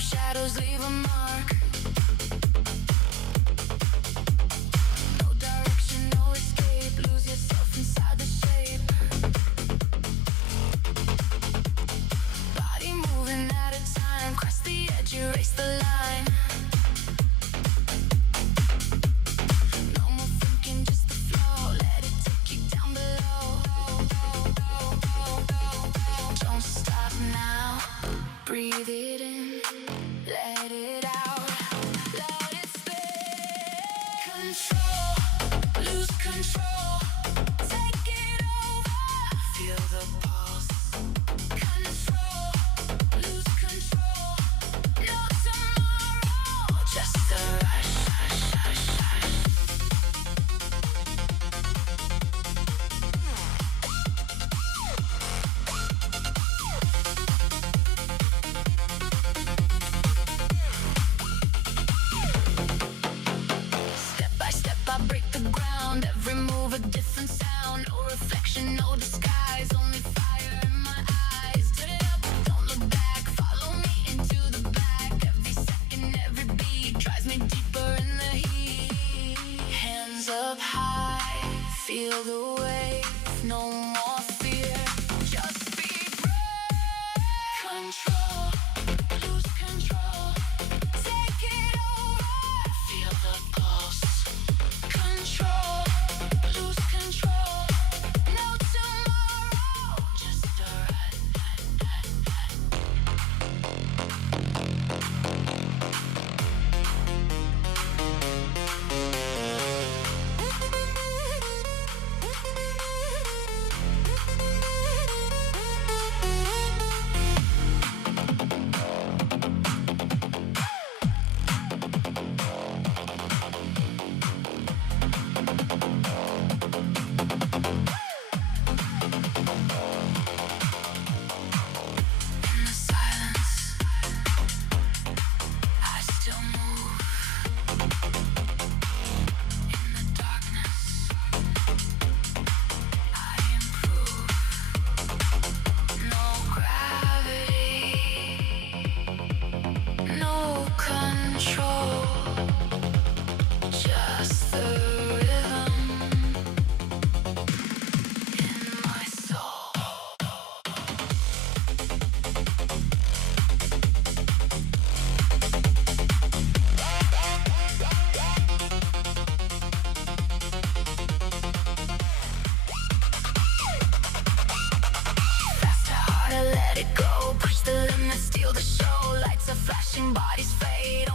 Shadows leave a mark. No direction, no escape. Lose yourself inside the shape. Body moving at a time. Cross the edge, erase the line. No more thinking, just the flow. Let it take you down below. Don't stop now. Breathe it in. Let it out, let it spin. Control, lose control. Take it over, feel the pulse. Control, lose control. No tomorrow, just a rush. I break the ground, every move a different sound. No reflection, no disguise, only fire in my eyes. Turn it up, don't look back, follow me into the back. Every second, every beat drives me deeper in the heat. Hands up high, feel the wave, no more fear, just be brave. Control, lose control, take it over, feel the pulse. Control, lose control. No tomorrow, just a run. Let it go, push the limits, steal the show. Lights are flashing, bodies fade.